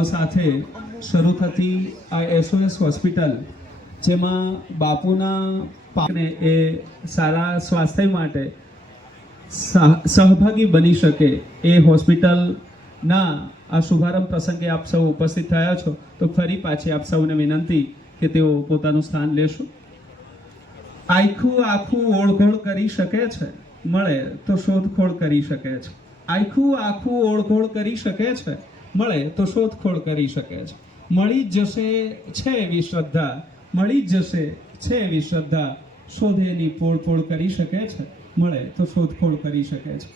ભાવ સાથે શરૂ થતી આ SOS હોસ્પિટલ, જેમાં બાપુના પાને એ સારા સ્વાસ્થ્ય માટે સહભાગી બની શકે એ હોસ્પિટલના આ શુભારંભ પ્રસંગે આપ સૌ ઉપસ્થિત થયા છો, તો ફરી પાછી આપ સૌને વિનંતી કે તેઓ પોતાનું સ્થાન લેશો. આખું ઓળઘોળ કરી શકે છે, મળે તો શોધખોળ કરી શકે છે. આખું ઓળઘોળ કરી શકે છે, મળે તો શોધખોળ કરી શકે છે. મળી જ જશે છે એવી શ્રદ્ધા, મળી જ જશે છે એવી શ્રદ્ધા, શોધેની પોળ કરી શકે છે, મળે તો શોધખોળ કરી શકે છે.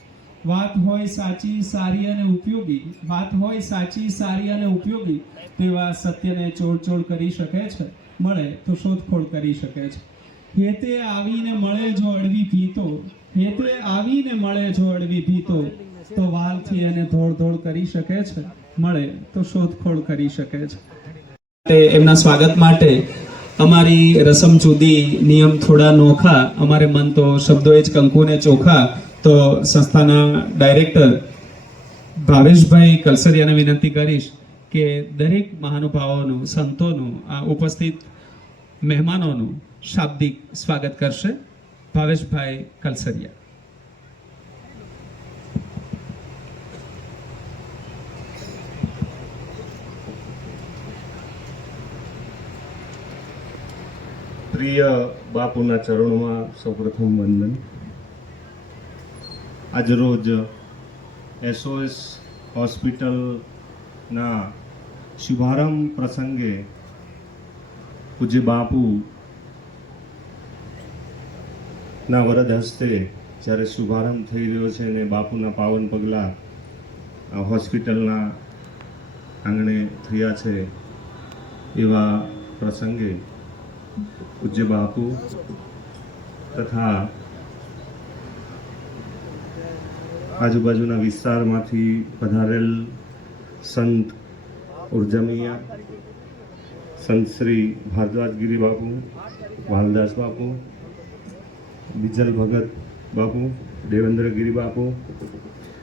વાત હોય સાચી સારી અને ઉપયોગી, વાત હોય સાચી સારી અને ઉપયોગી, તેવા સત્યને ચોળ કરી શકે છે, મળે તો શોધખોળ કરી શકે છે. હેતે આવીને મળે જો અડવી ભીતો, હેતે આવીને મળે જો અડવી ભીતો, તો વાલથી એને ધોળ કરી શકે છે, મળે તો શોધખોળ કરી શકે છે. એમના સ્વાગત માટે અમારી રસમ જુદી, નિયમ થોડા નોખા, અમારે મન તો શબ્દો એ જ કંકુને ચોખા. તો સંસ્થાના ડાયરેક્ટર ભાવેશભાઈ કલસરિયાને વિનંતી કરીશ કે દરેક મહાનુભાવોનું, સંતોનું, આ ઉપસ્થિત મહેમાનોનું શાબ્દિક સ્વાગત કરશે. ભાવેશભાઈ કલસરિયા. પ્રિય બાપુના ચરણોમાં સૌપ્રથમ વંદન. આજરોજ SOS હોસ્પિટલના શુભારંભ પ્રસંગે પૂજ્ય બાપુ ના વરદ હસ્તે જ્યારે શુભારંભ થઈ રહ્યો છે અને બાપુના પાવન પગલાં હોસ્પિટલના આંગણે થયા છે, એવા પ્રસંગે પૂજ્ય બાપુ તથા આજુબાજુના વિસ્તારમાંથી પધારેલ સંત ઉર્જામૈયા, સંત શ્રી ભારદ્વાજગીરી બાપુ, વાલદાસ બાપુ, બીજલ ભગત બાપુ, દેવેન્દ્રગીરી બાપુ,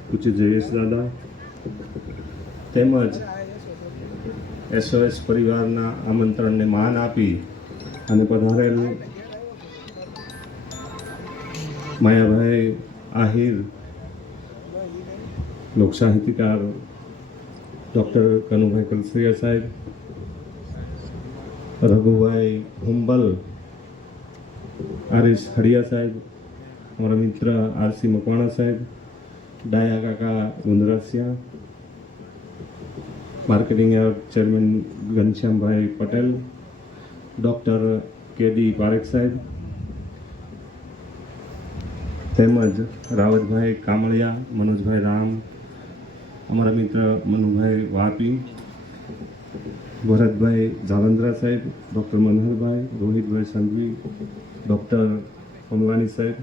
પૂજ્ય જયેશ દાદા, તેમજ SOS પરિવારના આમંત્રણને માન આપી અને પધારેલ માયાભાઈ આહિર, લોક સાહિત્યકાર ડૉક્ટર કનુભાઈ કલસરિયા સાહેબ, રઘુભાઈ હુંબલ, આરિશ હડિયા સાહેબ, અમારા મિત્ર RC મકવાણા સાહેબ, ડાયા કાકા ગુંદરાસિયા, માર્કેટિંગ યાર્ડ ચેરમેન ઘનશ્યામભાઈ પટેલ, ડૉક્ટર KD પારેખ સાહેબ, તેમજ રાવતભાઈ કામળિયા, મનોજભાઈ રામ, અમારા મિત્ર મનુભાઈ વાપી, ભરતભાઈ જાલંધરા સાહેબ, ડૉક્ટર મનહરભાઈ, રોહિતભાઈ સંઘવી, ડૉક્ટર કમલાની સાહેબ,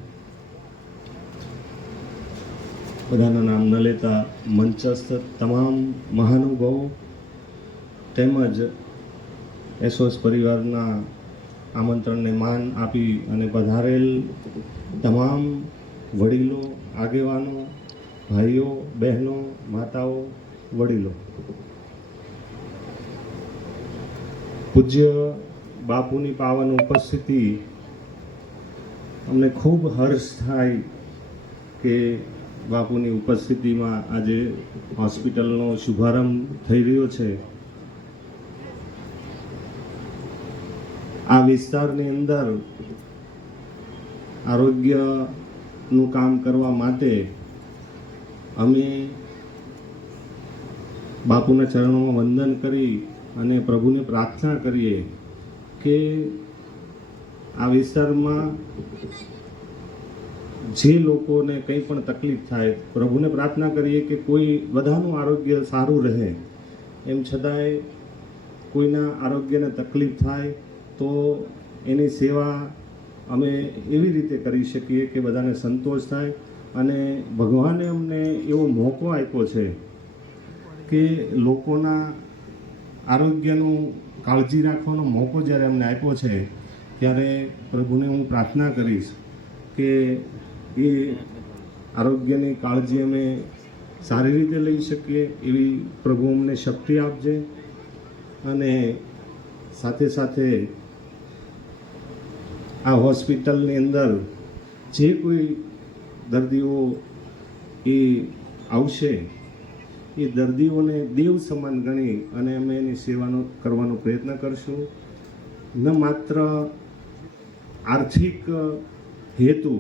બધાના નામ ન લેતા મંચસ્થ તમામ મહાનુભાવો તેમજ SOS પરિવારના આમંત્રણને માન આપી અને પધારેલ તમામ વડીલો, આગેવાનો, ભાઈઓ, બહેનો, માતાઓ, વડીલો, પૂજ્ય બાપુની પાવન ઉપસ્થિતિ અમને ખૂબ હર્ષ થાય કે બાપુની ઉપસ્થિતિમાં આજે હોસ્પિટલનો શુભારંભ થઈ રહ્યો છે. આ વિસ્તારની અંદર આરોગ્યનું કામ કરવા માટે અમે બાપુના ચરણોમાં વંદન કરી અને પ્રભુને પ્રાર્થના કરીએ કે આ વિસ્તારમાં જે લોકોને કંઈ પણ તકલીફ થાય, પ્રભુને પ્રાર્થના કરીએ કે કોઈ બધાનું આરોગ્ય સારું રહે. એમ છતાંય કોઈના આરોગ્યને તકલીફ થાય તો એની સેવા અમે એવી રીતે કરી શકીએ કે બધાને સંતોષ થાય. અને ભગવાને અમને એવો મોકો આપ્યો છે કે લોકોના આરોગ્યનું કાળજી રાખવાનો મોકો જ્યારે અમને આપ્યો છે, ત્યારે પ્રભુને હું પ્રાર્થના કરીશ કે એ આરોગ્યની કાળજી અમે સારી રીતે લઈ શકીએ એવી પ્રભુ અમને શક્તિ આપજે. અને સાથે સાથે આ હોસ્પિટલની અંદર જે કોઈ દર્દીઓ એ આવશે એ દર્દીઓને દેવ સમાન ગણી અને અમે એની સેવાનો કરવાનો પ્રયત્ન કરશું. ન માત્ર આર્થિક હેતુ,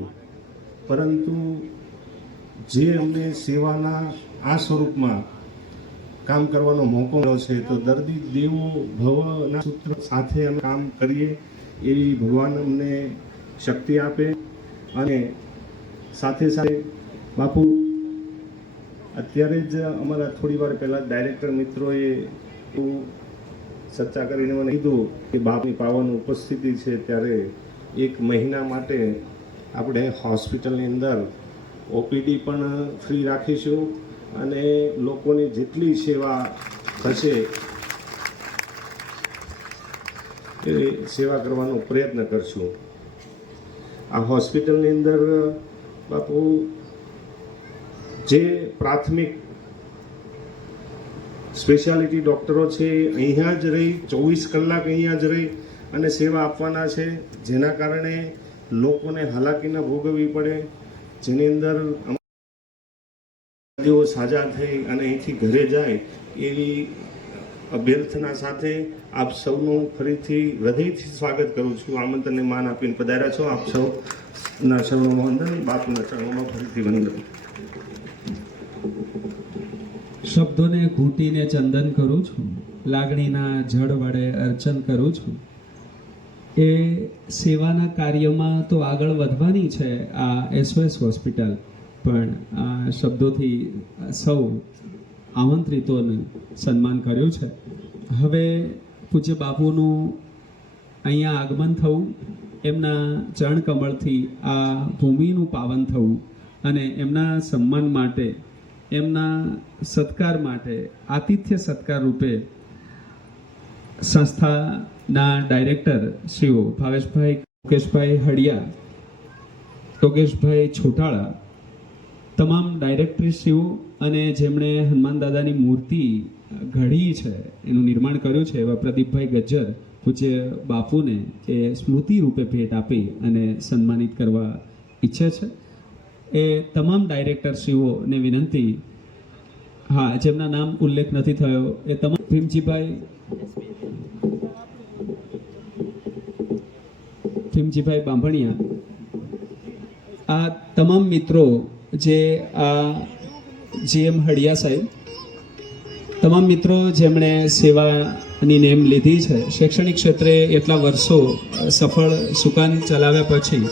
પરંતુ જે અમને સેવાના આ સ્વરૂપમાં કામ કરવાનો મોકો મળ્યો છે, તો દર્દી દેવો ભવના સૂત્ર સાથે અમે કામ કરીએ એવી ભગવાન અમને શક્તિ આપે. અને સાથે સાથે બાપુ, અત્યારે જ અમારા થોડી વાર પહેલાં ડાયરેક્ટર મિત્રોએ એવું ચર્ચા કરીને મને કીધું કે બાપની પાવન ઉપસ્થિતિ છે, ત્યારે 1 મહિના માટે આપણે હોસ્પિટલની અંદર ઓપીડી પણ ફ્રી રાખીશું અને લોકોની જેટલી સેવા થશે એ સેવા કરવાનો પ્રયત્ન કરશું. આ હોસ્પિટલની અંદર બાપુ જે પ્રાથમિક સ્પેશિયાલિટી ડૉક્ટરો છે અહીંયા જ રહી 24 કલાક અહીંયા જ રહી અને સેવા આપવાના છે, જેના કારણે લોકોને હાલાકી ન ભોગવવી પડે, જેની અંદર દર્દીઓ સાજા થઈ અને અહીંથી ઘરે જાય એવી અભ્યર્થના સાથે આપ સૌનું ફરીથી હૃદયથી સ્વાગત કરું છું. આમંત્રણને માન આપીને પધાર્યા છો. આપ સૌના ચરણોમાં વંદન, બાપના ચરણોમાં ફરીથી વંદન. શબ્દોને ઘૂંટીને ચંદન કરું છું, લાગણીના જળ વડે અર્ચન કરું છું. એ સેવાના કાર્યમાં તો આગળ વધવાની છે આ SOS હોસ્પિટલ, પણ આ શબ્દોથી સૌ આમંત્રિતોને સન્માન કર્યું છે. હવે પૂજ્ય બાપુનું અહીંયા આગમન થવું, એમના ચરણ કમળથી આ ભૂમિનું પાવન થવું અને એમના સન્માન માટે, એમના સત્કાર માટે આતિથ્ય સત્કાર રૂપે સંસ્થાના ડાયરેક્ટર શ્રીઓ ભાવેશભાઈ, મુકેશભાઈ હળિયા, ટોકેશભાઈ છોટાળા, તમામ ડાયરેક્ટરશ્રીઓ અને જેમણે હનુમાન દાદાની મૂર્તિ ઘડી છે, એનું નિર્માણ કર્યું છે, એવા પ્રદીપભાઈ ગજ્જર પૂજ્ય બાપુને એ સ્મૃતિ રૂપે ભેટ આપી અને સન્માનિત કરવા ઈચ્છે છે. એ તમામ ડાયરેક્ટરશ્રીઓને વિનંતી, હા, જેમના નામ ઉલ્લેખ નથી થયો, એ તમામ ભીમજીભાઈ બાંભણિયા, આ તમામ મિત્રો જે આ GM હળિયા સાહેબ, તમામ મિત્રો જેમણે સેવાની નેમ લીધી છે, શૈક્ષણિક ક્ષેત્રે એટલા વર્ષો સફળ સુકાન ચલાવ્યા પછી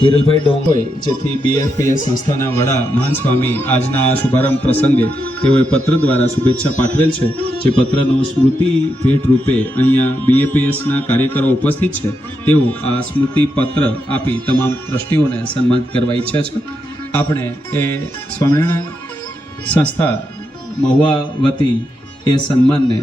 વિરલભાઈ ડોંગોય, જેથી BFPS સંસ્થાના વડા મહાન સ્વામી આજના શુભારંભ પ્રસંગે તેઓએ પત્ર દ્વારા શુભેચ્છા પાઠવેલ છે. જે પત્રનું સ્મૃતિ ભેટ રૂપે અહીંયા BFPSના કાર્યકરો ઉપસ્થિત છે, તેઓ આ સ્મૃતિ પત્ર આપી તમામ ટ્રસ્ટીઓને સન્માનિત કરવા ઈચ્છે છે. આપણે એ સ્વામિનારાયણ સંસ્થા મહુવા વતી એ સન્માનને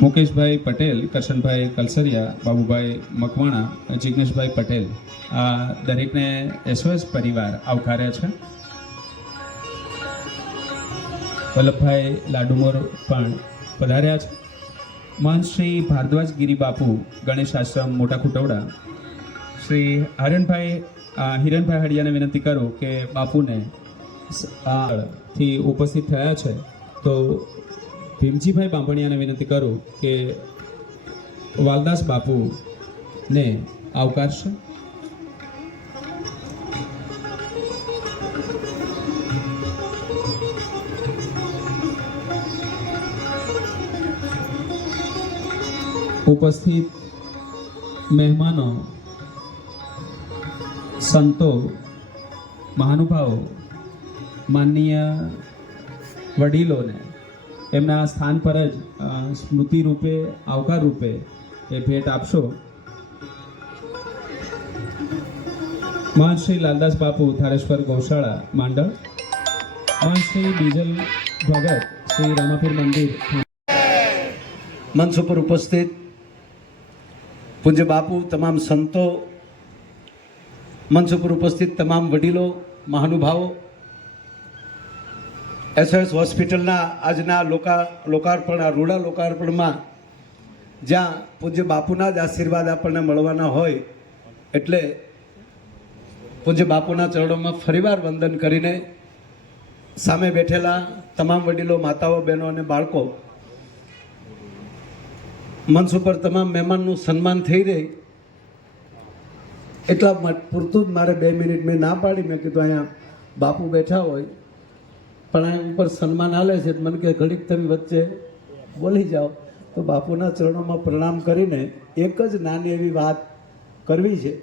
મુકેશભાઈ પટેલ, કરશનભાઈ કલસરિયા, બાબુભાઈ મકવાણા, જિગ્નેશભાઈ પટેલ, આ દરેકને SOS પરિવાર આવકારે છે. વલ્લભભાઈ લાડુમોર પણ પધાર્યા છે. મહંત શ્રી ભારદ્વાજ ગિરી બાપુ, ગણેશ આશ્રમ મોટા ખુટવડા, શ્રી હિરણભાઈ હળિયાને વિનંતી કરું કે બાપુને થી ઉપસ્થિત થયા છે, તો ભીમજીભાઈ બાંભણિયાને વિનંતી કરું કે વાલદાસ બાપુને આવકારશે. ઉપસ્થિત મહેમાનો, સંતો, મહાનુભાવો, માનનીય વડીલોને એમના સ્થાન પર જ સ્મૃતિ રૂપે, આવકાર રૂપે એ ભેટ આપશો. મહંત શ્રી લાલદાસ બાપુ, ધારેશ્વર ગૌશાળા માંડળ, મહંત શ્રી બીજલ ભગત, શ્રી રામાપીર મંદિર, મંચ ઉપર ઉપસ્થિત પૂજ્ય બાપુ, તમામ સંતો, મંચ ઉપર ઉપસ્થિત તમામ વડીલો, મહાનુભાવો, SOS હોસ્પિટલના આજના લોકાર્પણ, આ રૂડા લોકાર્પણમાં જ્યાં પૂજ્ય બાપુના જ આશીર્વાદ આપણને મળવાના હોય એટલે પૂજ્ય બાપુના ચરણોમાં ફરીવાર વંદન કરીને સામે બેઠેલા તમામ વડીલો, માતાઓ, બહેનો અને બાળકો, મંચ ઉપર તમામ મહેમાનનું સન્માન થઈ રહે એટલા પૂરતું જ મારે 2 મિનિટ મેં ના પાડી. મેં કીધું અહીંયા બાપુ બેઠા હોય પણ અહીંયા ઉપર સન્માન હાલે છે, મને કે ઘડીક તમે વચ્ચે બોલી જાઓ. તો બાપુના ચરણોમાં પ્રણામ કરીને એક જ નાની એવી વાત કરવી છે.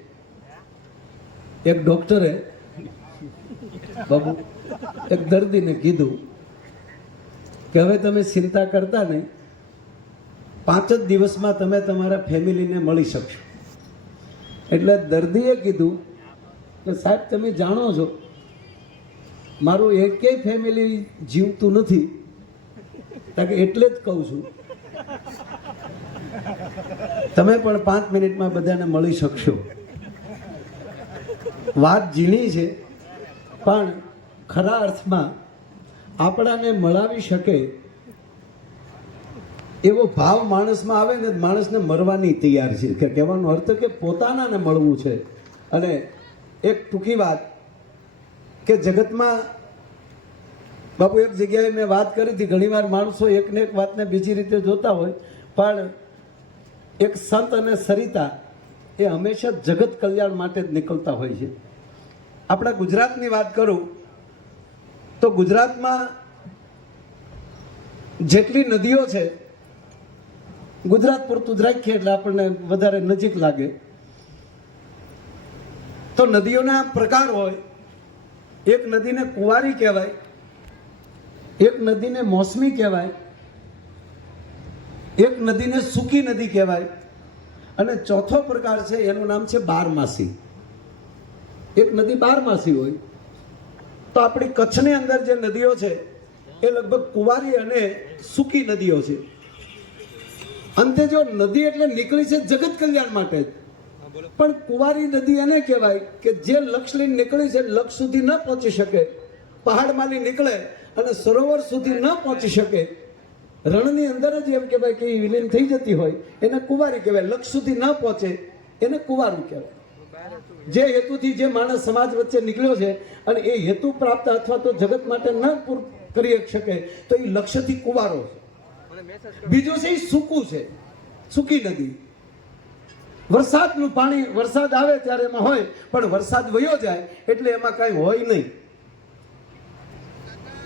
એક ડૉક્ટરે બાબુ એક દર્દીને કીધું કે હવે તમે ચિંતા કરતા નહીં, 5 જ દિવસમાં તમે તમારા ફેમિલીને મળી શકશો. એટલે દર્દીએ કીધું કે સાહેબ તમે જાણો છો મારું એકેય ફેમિલી જીવતું નથી, કે એટલે જ કહું છું તમે પણ 5 મિનિટમાં બધાને મળી શકશો. વાત ઝીણી છે પણ ખરા અર્થમાં આપણાને મળાવી શકે એવો ભાવ માણસમાં આવે ને માણસને મરવાની તૈયાર છે. કે કહેવાનો અર્થ કે પોતાનાને મળવું છે. અને એક ટૂંકી વાત કે જગતમાં બાપુ એક જગ્યાએ મેં વાત કરી હતી, ઘણીવાર માણસો એકને એક વાતને બીજી રીતે જોતા હોય પણ એક સંત અને સરિતા એ હંમેશા જગત કલ્યાણ માટે જ નીકળતા હોય છે. આપણા ગુજરાતની વાત કરું તો ગુજરાતમાં જેટલી નદીઓ છે, ગુજરાત પૂરતું જ રાખીએ એટલે આપણને વધારે નજીક લાગે, તો નદીઓના પ્રકાર હોય. એક નદીને કુંવારી કહેવાય, એક નદીને મોસમી કહેવાય, એક નદીને સૂકી નદી કહેવાય અને ચોથો પ્રકાર છે એનું નામ છે બારમાસી. એક નદી બારમાસી હોય તો આપણી કચ્છની અંદર જે નદીઓ છે એ લગભગ કુંવારી અને સૂકી નદીઓ છે. અંતે જો નદી એટલે નીકળી છે જગત કલ્યાણ માટે જ, પણ કુંવારી નદી એને કહેવાય કે જે લક્ષ લઈને નીકળી છે લક્ષ સુધી ન પહોંચી શકે, પહાડમાંથી નીકળે અને સરોવર સુધી ન પહોંચી શકે, રણની અંદર જ એમ કહેવાય કે વિલીન થઈ જતી હોય એને કુંવારી કહેવાય. લક્ષ સુધી ન પહોંચે એને કુંવારું કહેવાય. જે હેતુથી જે માણસ સમાજ વચ્ચે નીકળ્યો છે અને એ હેતુ પ્રાપ્ત અથવા તો જગત માટે ન પૂરું કરી શકે તો એ લક્ષ્યથી કુંવારો છે. બીજું છે એ સૂકું છે, સૂકી નદી. વરસાદનું પાણી વરસાદ આવે ત્યારે એમાં હોય પણ વરસાદ વયો જાય એટલે એમાં કાંઈ હોય નહીં,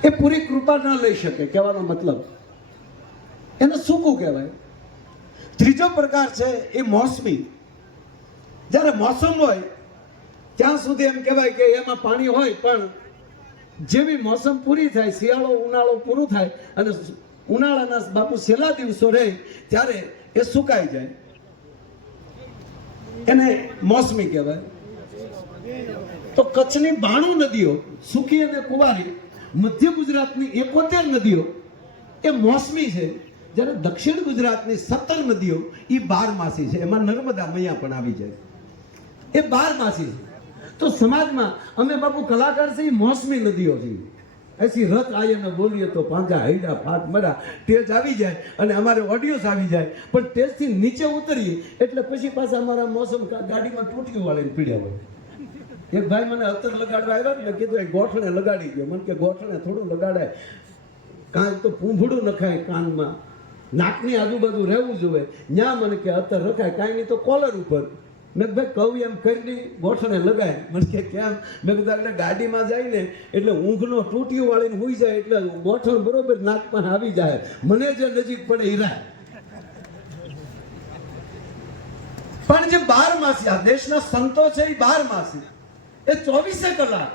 એ પૂરી કૃપા ન લઈ શકે. કહેવાનો મતલબ એને સૂકું કહેવાય. ત્રીજો પ્રકાર છે એ મોસમી. જ્યારે મોસમ હોય ત્યાં સુધી એમ કહેવાય કે એમાં પાણી હોય પણ જેવી મોસમ પૂરી થાય, શિયાળો ઉનાળો પૂરું થાય અને ઉનાળાના બાપુ છેલ્લા દિવસો રહે ત્યારે એ સુકાઈ જાય, એને મોસમી કહેવાય. તો કચ્છની 92 નદીઓ સૂકી અને કુંવારી, મધ્ય ગુજરાતની 71 નદીઓ એ મોસમી છે, જ્યારે દક્ષિણ ગુજરાતની 17 નદીઓ એ બારમાસી છે. એમાં નર્મદા મૈયા પણ આવી જાય, એ બારમાસી છે. તો સમાજમાં અમે બાપુ કલાકાર છે એ મોસમી નદીઓ છે. એસી રથ આયને બોલીએ તો પાંજા હૈડા ફાટ મરા ટેજ આવી જાય અને અમારે ઓડિયોસ આવી જાય, પણ ટેજથી નીચે ઉતરીએ એટલે પછી પાછા અમારા મોસમ ગાડીમાં ટૂટીઓ વાળીને પીડ્યા હોય. એક ભાઈ મને અત્તર લગાડવા આવ્યા ને કીધું એ ગોઠણે લગાડી ગયો. મને કે ગોઠણે થોડું લગાડાય, કાંઈ તો પૂંભડું નખાય કાનમાં, નાકની આજુબાજુ રહેવું જોઈએ. ન્યા મને કે અત્તર રખાય, કાંઈ નહીં તો કોલર ઉપર. મેં ભાઈ કહું એમ કરીને ગોઠણે લગાય. મને કે કેમ? મેં કીધું એટલે ગાડીમાં જાય ને એટલે ઊંઘનો ટૂટીઓ વાળીને હોઈ જાય એટલે ગોઠણ બરોબર નાકમાં આવી જાય, મને જે નજીક પડે એ રાહ. પણ જે 12 માસી આ દેશના સંતો છે એ 12 માસી એ 24 કલાક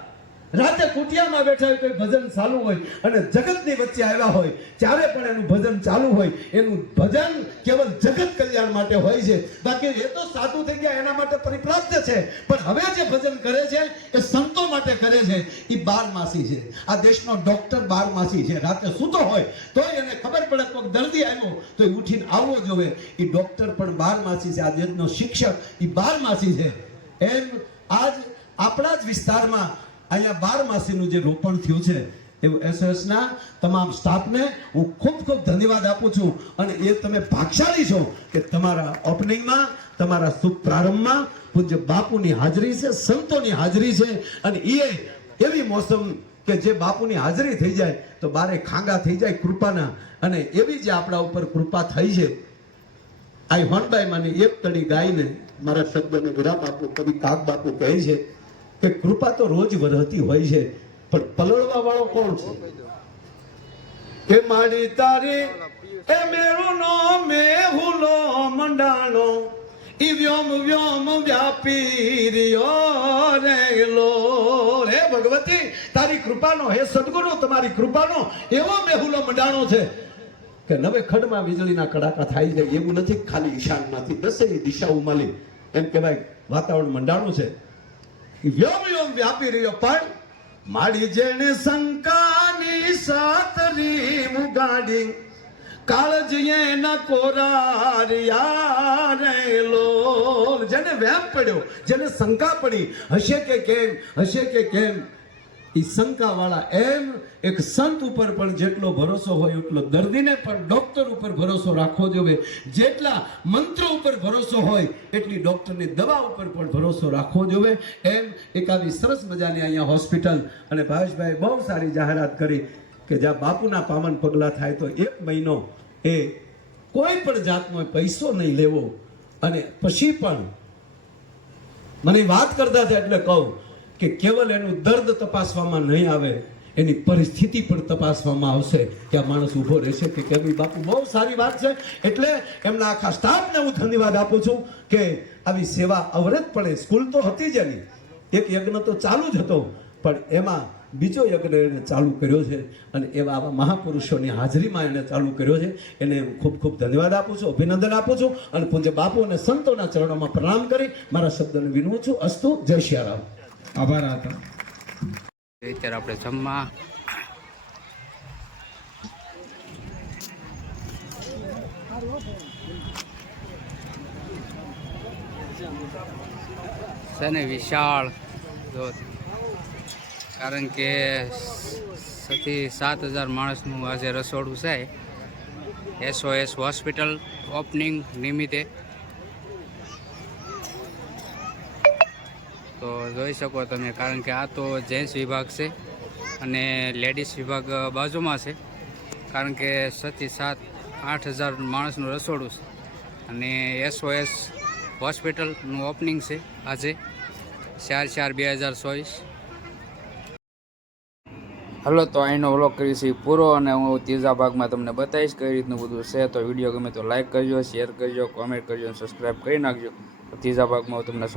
રાતે કુટિયામાં બેઠા હોય કોઈ ભજન ચાલુ હોય અને જગતની વચ્ચે આવ્યા હોય ત્યારે પણ એનું ભજન ચાલુ હોય. એનું ભજન કેવલ જગત કલ્યાણ માટે હોય છે, બાકી એ તો સાધુ થઈ ગયા એના માટે પરિપ્રાપ્ત છે. પણ હવે જે ભજન કરે છે એ સંતો માટે કરે છે. એ બારમાસી છે. આ દેશનો ડોક્ટર બારમાસી છે. રાતે સૂતો હોય તો એને ખબર પડે કોઈ દર્દી આવ્યો તો એ ઉઠીને આવવો જોવે. એ ડોક્ટર પણ બારમાસી છે. આ દેશનો શિક્ષક એ બારમાસી છે. એમ આજ આપણા જ વિસ્તારમાં અહીંયા બારમાસીનું જે રોપણ થયું છે એવું SOS ના તમામ સ્ટાફને હું ખૂબ ખૂબ ધન્યવાદ આપું છું. અને એ તમે ભાગ્યશાળી છો કે તમારા ઓપનિંગમાં, તમારા શુભ પ્રારંભમાં પૂજ્ય બાપુની હાજરી છે, સંતોની હાજરી છે. અને એ એવી મોસમ કે જે બાપુની હાજરી થઈ જાય તો બારે ખાંગા થઈ જાય કૃપાના. અને એવી જે આપણા ઉપર કૃપા થઈ છે. આ હોનબાઈ માની એક તડી ગાયને મારા શબ્દને વિરામ આપું. કવિ કાગ બાપુ કહે છે કે કૃપા તો રોજ વરસતી હોય છે, પણ પલળવા વાળો કોણ છે? કે માડી તારી એ મેરું નો મેહુલો મંડાણો ઈ વ્યોમ વ્યોમ વ્યાપી રહ્યો રેલો. હે ભગવતી, તારી કૃપાનો, હે સદગુરુ, તમારી કૃપાનો એવો મેહુલો મંડાણો છે કે નવે ખડમાં વીજળીના કડાકા થાય છે. એવું નથી ખાલી ઈશાનમાંથી દસેય દિશાઓ માલી એમ કહેવાય વાતાવરણ મંડાણું છે. વ્યોમ વ્યોમ વ્યાપી રહ્યો. પણ માડી જેને શંકાની સાતરી મુગાડી કાળજીએ ન કોરારિયા રેલો. જેને વેમ પડ્યો, જેને શંકા પડી હશે કે કેમ, હશે કે કેમ, એ શંકા વાળા એમ એક સંત ઉપર પણ જેટલો ભરોસો હોય એટલો દર્દીને પણ ડોક્ટર ઉપર ભરોસો રાખવો જોઈએ. જેટલા મંત્રો ઉપર ભરોસો હોય એટલી ડોક્ટરની દવા ઉપર પણ ભરોસો રાખવો જોઈએ. એમ એક આવી સરસ મજાની અહીંયા હોસ્પિટલ. અને ભાવેશભાઈ બહુ સારી જાહેરાત કરી કે જ્યાં બાપુના પાવન પગલાં થાય તો 1 મહિનો એ કોઈ પણ જાતનો પૈસો નહીં લેવો. અને પછી પણ મને વાત કરતા હતા એટલે કહું કે કેવલ એનું દર્દ તપાસવામાં નહીં આવે, એની પરિસ્થિતિ પણ તપાસવામાં આવશે કે આ માણસ ઊભો રહેશે કે કેમ. બાપુ બહુ સારી વાત છે. એટલે એમના આખા સ્ટાફને હું ધન્યવાદ આપું છું કે આવી સેવા અવરતપણે. સ્કૂલ તો હતી જ એની, એક યજ્ઞ તો ચાલુ જ હતો, પણ એમાં બીજો યજ્ઞ એને ચાલુ કર્યો છે. અને એવા આવા મહાપુરુષોની હાજરીમાં એને ચાલુ કર્યો છે. એને હું ખૂબ ખૂબ ધન્યવાદ આપું છું, અભિનંદન આપું છું. અને પૂજ્ય બાપુ અને સંતોના ચરણોમાં પ્રણામ કરી મારા શબ્દને વિનવું છું. અસ્તુ. જય સિયારામ. આભાર હતા. અત્યારે આપણે જમવા છે ને વિશાળ જો, કારણ કે 7,000 માણસનું આજે રસોડું છે. SOS હોસ્પિટલ ઓપનિંગ નિમિત્તે તો જોઈ શકો તમે. કારણ કે આ તો જેન્ટ્સ વિભાગ છે અને લેડીઝ વિભાગ બાજુમાં છે. કારણ કે 7,000 માણસનું રસોડું છે અને SOS હોસ્પિટલનું ઓપનિંગ છે આજે 4/4/2024. હલો, તો અહીંનો વ્લોગ કરીશું પૂરો અને હું ત્રીજા ભાગમાં તમને બતાવીશ કઈ રીતનું બધું છે. તો વિડીયો ગમે તો લાઈક કરજો, શેર કરજો, કોમેન્ટ કરજો અને સબસ્ક્રાઈબ કરી નાખજો. ત્રીજા ભાગમાં હું તમને